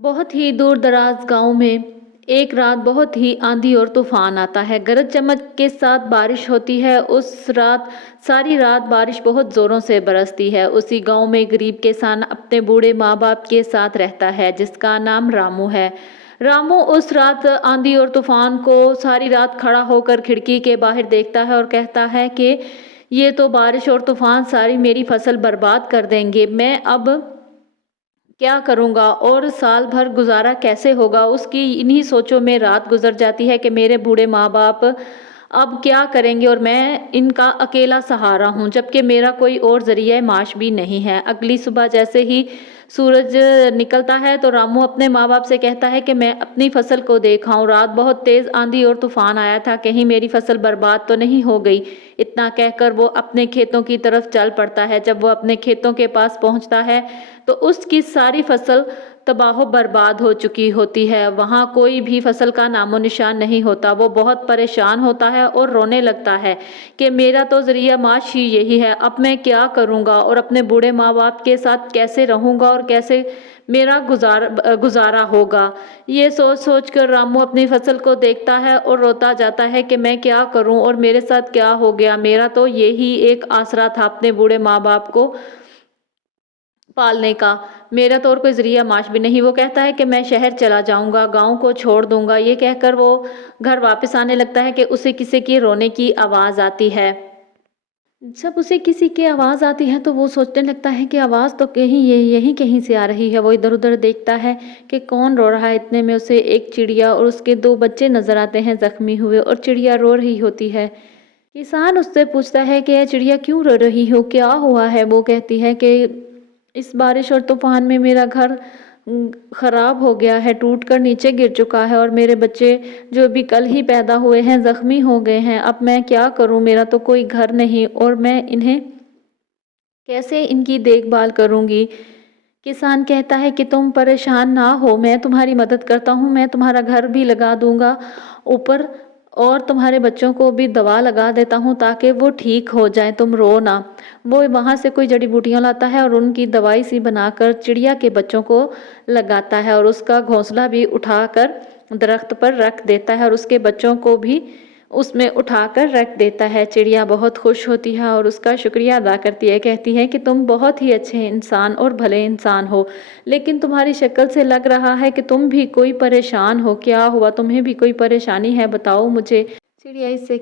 बहुत ही दूर दराज गांव में एक रात बहुत ही आंधी और तूफान आता है। गरज चमक के साथ बारिश होती है। उस रात सारी रात बारिश बहुत जोरों से बरसती है। उसी गांव में गरीब किसान अपने बूढ़े माँ बाप के साथ रहता है, जिसका नाम रामू है। रामू उस रात आंधी और तूफान को सारी रात खड़ा होकर खिड़की के बाहर देखता है और कहता है कि ये तो बारिश और तूफान सारी मेरी फसल बर्बाद कर देंगे। मैं अब क्या करूँगा और साल भर गुजारा कैसे होगा। उसकी इन्हीं सोचों में रात गुजर जाती है कि मेरे बूढ़े माँ बाप अब क्या करेंगे और मैं इनका अकेला सहारा हूँ, जबकि मेरा कोई और जरिया माश भी नहीं है। अगली सुबह जैसे ही सूरज निकलता है तो रामू अपने माँ बाप से कहता है कि मैं अपनी फसल को देखाऊं। रात बहुत तेज आंधी और तूफान आया था, कहीं मेरी फसल बर्बाद तो नहीं हो गई। इतना कहकर वो अपने खेतों की तरफ चल पड़ता है। जब वो अपने खेतों के पास पहुंचता है तो उसकी सारी फसल तबाह बर्बाद हो चुकी होती है। वहाँ कोई भी फसल का नामो निशान नहीं होता। वो बहुत परेशान होता है और रोने लगता है कि मेरा तो जरिया माश ही यही है। अब मैं क्या करूँगा और अपने बूढ़े माँ बाप के साथ कैसे रहूँगा और कैसे मेरा गुजारा होगा। ये सोच सोच कर रामू अपनी फसल को देखता है और रोता जाता है कि मैं क्या करूं और मेरे साथ क्या हो गया। मेरा तो यही एक आसरा था अपने बूढ़े माँ बाप को पालने का। मेरा तो और कोई ज़रिया माश भी नहीं। वो कहता है कि मैं शहर चला जाऊंगा, गांव को छोड़ दूंगा। ये कहकर वो घर वापस आने लगता है कि उसे किसी की रोने की आवाज़ आती है। जब उसे किसी की आवाज़ आती है तो वो सोचने लगता है कि आवाज़ तो कहीं ये यहीं कहीं से आ रही है। वो इधर उधर देखता है कि कौन रो रहा है। इतने में उसे एक चिड़िया और उसके दो बच्चे नजर आते हैं जख्मी हुए, और चिड़िया रो रही होती है। किसान उससे पूछता है कि चिड़िया क्यों रो रही हो, क्या हुआ है। वो कहती है कि इस बारिश और तूफान में मेरा घर खराब हो गया है, टूट कर नीचे गिर चुका है, और मेरे बच्चे जो भी कल ही पैदा हुए हैं जख्मी हो गए हैं। अब मैं क्या करूं, मेरा तो कोई घर नहीं और मैं इन्हें कैसे इनकी देखभाल करूंगी। किसान कहता है कि तुम परेशान ना हो, मैं तुम्हारी मदद करता हूँ। मैं तुम्हारा घर भी लगा दूंगा ऊपर, और तुम्हारे बच्चों को भी दवा लगा देता हूँ ताकि वो ठीक हो जाए, तुम रो ना। वो वहाँ से कोई जड़ी बूटियाँ लाता है और उनकी दवाई सी बनाकर चिड़िया के बच्चों को लगाता है, और उसका घोंसला भी उठाकर दरख्त पर रख देता है और उसके बच्चों को भी उसमें उठाकर रख देता है। चिड़िया बहुत खुश होती है और उसका शुक्रिया अदा करती है। कहती है कि तुम बहुत ही अच्छे इंसान और भले इंसान हो, लेकिन तुम्हारी शक्ल से लग रहा है कि तुम भी कोई परेशान हो। क्या हुआ, तुम्हें भी कोई परेशानी है, बताओ मुझे। चिड़िया इससे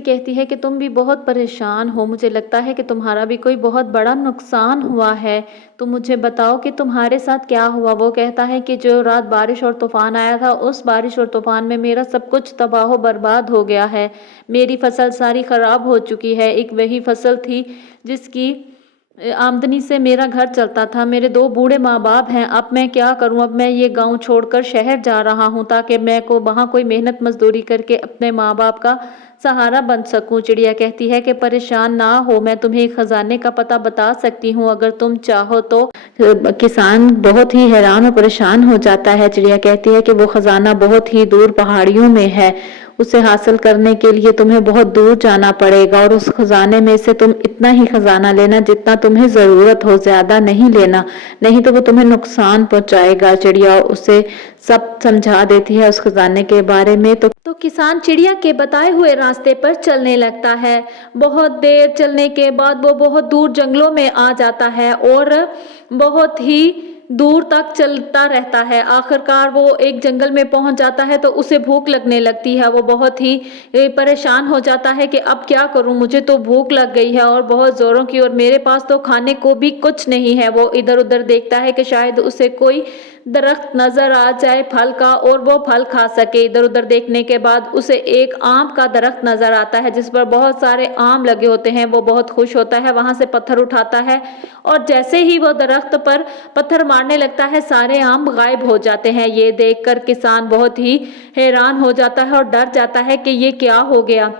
कहती है कि तुम भी बहुत परेशान हो, मुझे लगता है कि तुम्हारा भी कोई बहुत बड़ा नुकसान हुआ है। तुम मुझे बताओ कि तुम्हारे साथ क्या हुआ। वो कहता है कि जो रात बारिश और तूफान आया था, उस बारिश और तूफान में मेरा सब कुछ तबाह बर्बाद हो गया है। मेरी फसल सारी खराब हो चुकी है। एक वही फसल थी जिसकी आमदनी से मेरा घर चलता था। मेरे दो बूढ़े माँ बाप हैं, अब मैं क्या करूं। अब मैं ये गांव छोड़कर शहर जा रहा हूं ताकि मैं को वहां कोई मेहनत मजदूरी करके अपने माँ बाप का सहारा बन सकूं। चिड़िया कहती है कि परेशान ना हो, मैं तुम्हें एक खजाने का पता बता सकती हूँ अगर तुम चाहो तो। किसान बहुत ही हैरान और परेशान हो जाता है। चिड़िया कहती है कि वो खजाना बहुत ही दूर पहाड़ियों में है, उसे हासिल करने के लिए तुम्हें बहुत दूर जाना पड़ेगा, और उस खजाने में से तुम इतना ही खजाना लेना जितना तुम्हें जरूरत हो, ज्यादा नहीं लेना, नहीं तो वो तुम्हें नुकसान पहुंचाएगा। चिड़िया उसे सब समझा देती है उस खजाने के बारे में। तो किसान चिड़िया के बताए हुए रास्ते पर चलने लगता है। बहुत देर चलने के बाद वो बहुत दूर जंगलों में आ जाता है और बहुत ही दूर तक चलता रहता है। आखिरकार वो एक जंगल में पहुंच जाता है तो उसे भूख लगने लगती है। वो बहुत ही परेशान हो जाता है कि अब क्या करूं, मुझे तो भूख लग गई है और बहुत जोरों की, और मेरे पास तो खाने को भी कुछ नहीं है। वो इधर उधर देखता है कि शायद उसे कोई दरख्त नजर आ जाए फल का और वो फल खा सके। इधर उधर देखने के बाद उसे एक आम का दरख्त नजर आता है जिस पर बहुत सारे आम लगे होते हैं। वो बहुत खुश होता है, वहां से पत्थर उठाता है और जैसे ही वो दरख्त पर पत्थर मारने लगता है सारे आम गायब हो जाते हैं। ये देखकर किसान बहुत ही हैरान हो जाता है और डर जाता है कि ये क्या हो गया।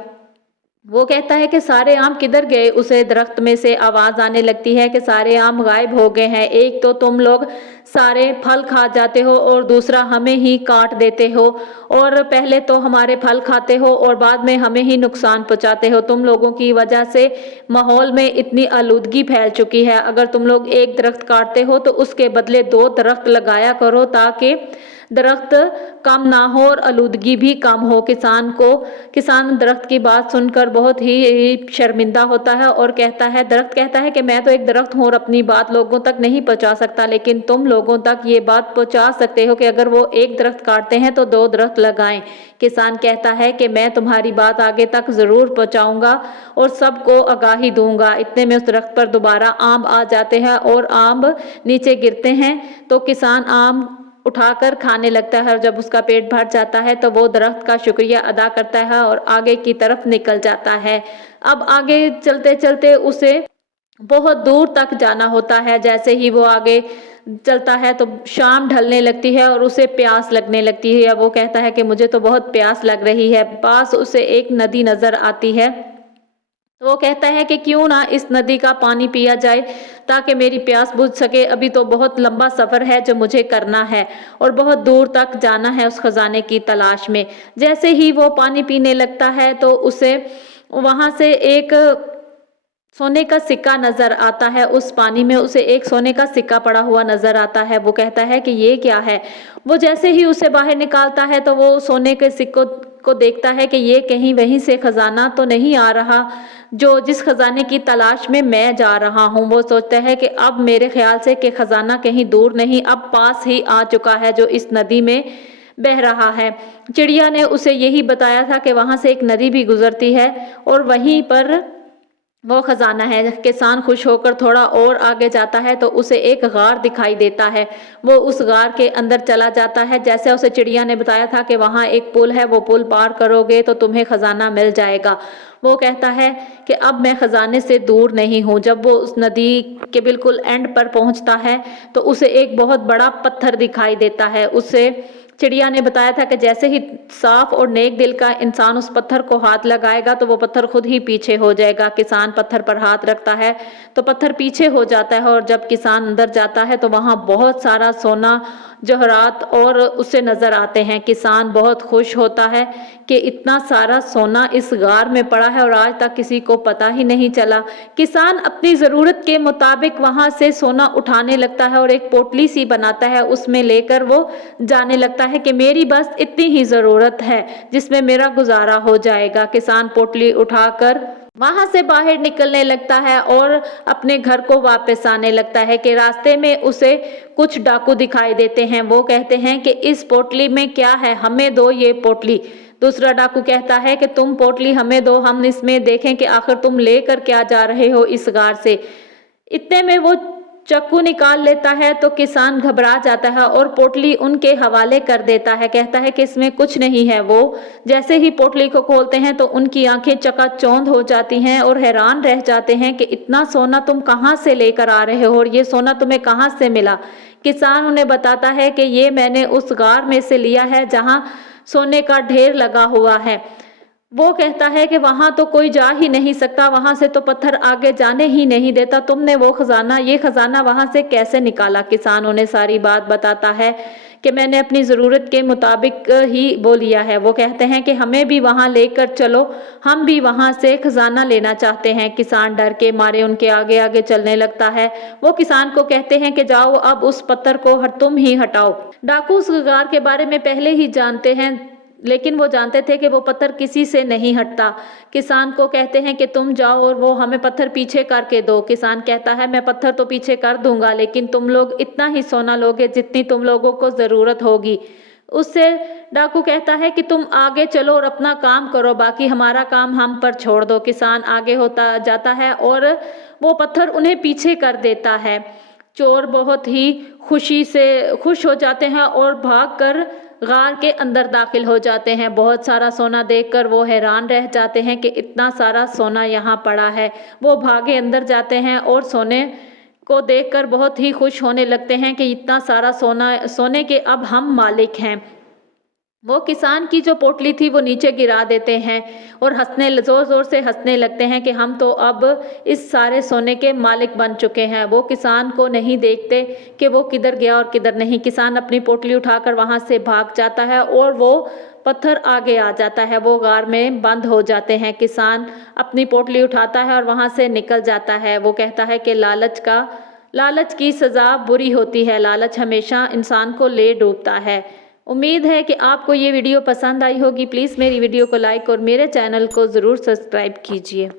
वो कहता है कि सारे आम किधर गए। उसे दरख्त में से आवाज आने लगती है कि सारे आम गायब हो गए हैं। एक तो तुम लोग सारे फल खा जाते हो और दूसरा हमें ही काट देते हो, और पहले तो हमारे फल खाते हो और बाद में हमें ही नुकसान पहुंचाते हो। तुम लोगों की वजह से माहौल में इतनी आलूदगी फैल चुकी है। अगर तुम लोग एक दरख्त काटते हो तो उसके बदले 2 दरख्त लगाया करो, ताकि दरख्त कम ना हो और आलूदगी भी कम हो। किसान दरख्त की बात सुनकर बहुत ही शर्मिंदा होता है और दरख्त कहता है कि मैं तो एक दरख्त हूँ और अपनी बात लोगों तक नहीं पहुँचा सकता, लेकिन तुम लोगों तक ये बात पहुँचा सकते हो कि अगर वो एक दरख्त काटते हैं तो 2 दरख्त लगाएं। किसान कहता है कि मैं तुम्हारी बात आगे तक जरूर पहुँचाऊंगा और सबको आगाही दूंगा। इतने में उस दरख्त पर दोबारा आम आ जाते हैं और आम नीचे गिरते हैं तो किसान आम उठाकर खाने लगता है, और जब उसका पेट भर जाता है तो वो दरख्त का शुक्रिया अदा करता है और आगे की तरफ निकल जाता है। अब आगे चलते चलते उसे बहुत दूर तक जाना होता है। जैसे ही वो आगे चलता है तो शाम ढलने लगती है और उसे प्यास लगने लगती है। वो कहता है कि मुझे तो बहुत प्यास लग रही है। पास उसे एक नदी नजर आती है, तो वो कहता है कि क्यों ना इस नदी का पानी पिया जाए ताकि मेरी प्यास बुझ सके। अभी तो बहुत लंबा सफ़र है जो मुझे करना है और बहुत दूर तक जाना है उस खजाने की तलाश में। जैसे ही वो पानी पीने लगता है तो उसे वहां से एक सोने का सिक्का नजर आता है। उस पानी में उसे एक सोने का सिक्का पड़ा हुआ नजर आता है। वो कहता है कि ये क्या है। वो जैसे ही उसे बाहर निकालता है तो वो सोने के सिक्कों को देखता है कि ये कहीं वहीं से खजाना तो नहीं आ रहा जिस खजाने की तलाश में मैं जा रहा हूँ। वो सोचता है कि अब मेरे ख्याल से कि खजाना कहीं दूर नहीं, अब पास ही आ चुका है जो इस नदी में बह रहा है। चिड़िया ने उसे यही बताया था कि वहां से एक नदी भी गुजरती है और वहीं पर वो खजाना है। किसान खुश होकर थोड़ा और आगे जाता है तो उसे एक गार दिखाई देता है। वो उस गार के अंदर चला जाता है। जैसे उसे चिड़िया ने बताया था कि वहाँ एक पुल है, वो पुल पार करोगे तो तुम्हें खजाना मिल जाएगा। वो कहता है कि अब मैं खजाने से दूर नहीं हूँ। जब वो उस नदी के बिल्कुल एंड पर पहुँचता है तो उसे एक बहुत बड़ा पत्थर दिखाई देता है। उसे चिड़िया ने बताया था कि जैसे ही साफ और नेक दिल का इंसान उस पत्थर को हाथ लगाएगा तो वो पत्थर खुद ही पीछे हो जाएगा। किसान पत्थर पर हाथ रखता है तो पत्थर पीछे हो जाता है और जब किसान अंदर जाता है तो वहाँ बहुत सारा सोना जवाहरात और उसे नजर आते हैं। किसान बहुत खुश होता है कि इतना सारा सोना इस गार में पड़ा है और आज तक किसी को पता ही नहीं चला। किसान अपनी जरूरत के मुताबिक वहां से सोना उठाने लगता है और एक पोटली सी बनाता है, उसमें लेकर वो जाने लगता है कि मेरी बस इतनी ही जरूरत है जिसमें मेरा गुजारा हो जाएगा। किसान पोटली उठाकर वहां से बाहर निकलने लगता है और अपने घर को वापस आने लगता है कि रास्ते में उसे कुछ डाकू दिखाई देते हैं। वो कहते हैं कि इस पोटली में क्या है, हमें दो ये पोटली। दूसरा डाकू कहता है कि तुम पोटली हमें दो, हम इसमें देखें कि आखिर तुम लेकर क्या जा रहे हो इस गार से। इतने में वो चाकू निकाल लेता है तो किसान घबरा जाता है और पोटली उनके हवाले कर देता है। कहता है कि इसमें कुछ नहीं है। वो जैसे ही पोटली को खोलते हैं तो उनकी आंखें चकाचौंध हो जाती हैं और हैरान रह जाते हैं कि इतना सोना तुम कहाँ से लेकर आ रहे हो और ये सोना तुम्हें कहाँ से मिला। किसान उन्हें बताता है कि ये मैंने उस गार में से लिया है जहाँ सोने का ढेर लगा हुआ है। वो कहता है कि वहां तो कोई जा ही नहीं सकता, वहां से तो पत्थर आगे जाने ही नहीं देता। तुमने ये खजाना वहां से कैसे निकाला। किसान उन्हें सारी बात बताता है कि मैंने अपनी ज़रूरत के मुताबिक ही वो लिया है। वो कहते हैं कि हमें भी वहां लेकर चलो, हम भी वहां से खजाना लेना चाहते हैं। किसान डर के मारे उनके आगे आगे चलने लगता है। वो किसान को कहते हैं कि जाओ अब उस पत्थर को तुम ही हटाओ। डाकू उस गार के बारे में पहले ही जानते हैं, लेकिन वो जानते थे कि वो पत्थर किसी से नहीं हटता। किसान को कहते हैं कि तुम जाओ और वो हमें पत्थर पीछे करके दो। किसान कहता है मैं पत्थर तो पीछे कर दूंगा, लेकिन तुम लोग इतना ही सोना लोगे जितनी तुम लोगों को जरूरत होगी। उससे डाकू कहता है कि तुम आगे चलो और अपना काम करो, बाकी हमारा काम हम पर छोड़ दो। किसान आगे होता जाता है और वो पत्थर उन्हें पीछे कर देता है। चोर बहुत ही खुश हो जाते हैं और भागकर गार के अंदर दाखिल हो जाते हैं। बहुत सारा सोना देखकर वो हैरान रह जाते हैं कि इतना सारा सोना यहाँ पड़ा है। वो भागे अंदर जाते हैं और सोने को देखकर बहुत ही खुश होने लगते हैं कि इतना सारा सोने के अब हम मालिक हैं। वो किसान की जो पोटली थी वो नीचे गिरा देते हैं और ज़ोर ज़ोर से हंसने लगते हैं कि हम तो अब इस सारे सोने के मालिक बन चुके हैं। वो किसान को नहीं देखते कि वो किधर गया और किधर नहीं। किसान अपनी पोटली उठाकर वहाँ से भाग जाता है और वो पत्थर आगे आ जाता है, वो गार में बंद हो जाते हैं। किसान अपनी पोटली उठाता है और वहाँ से निकल जाता है। वो कहता है कि लालच की सज़ा बुरी होती है, लालच हमेशा इंसान को ले डूबता है। उम्मीद है कि आपको ये वीडियो पसंद आई होगी। प्लीज़ मेरी वीडियो को लाइक और मेरे चैनल को ज़रूर सब्सक्राइब कीजिए।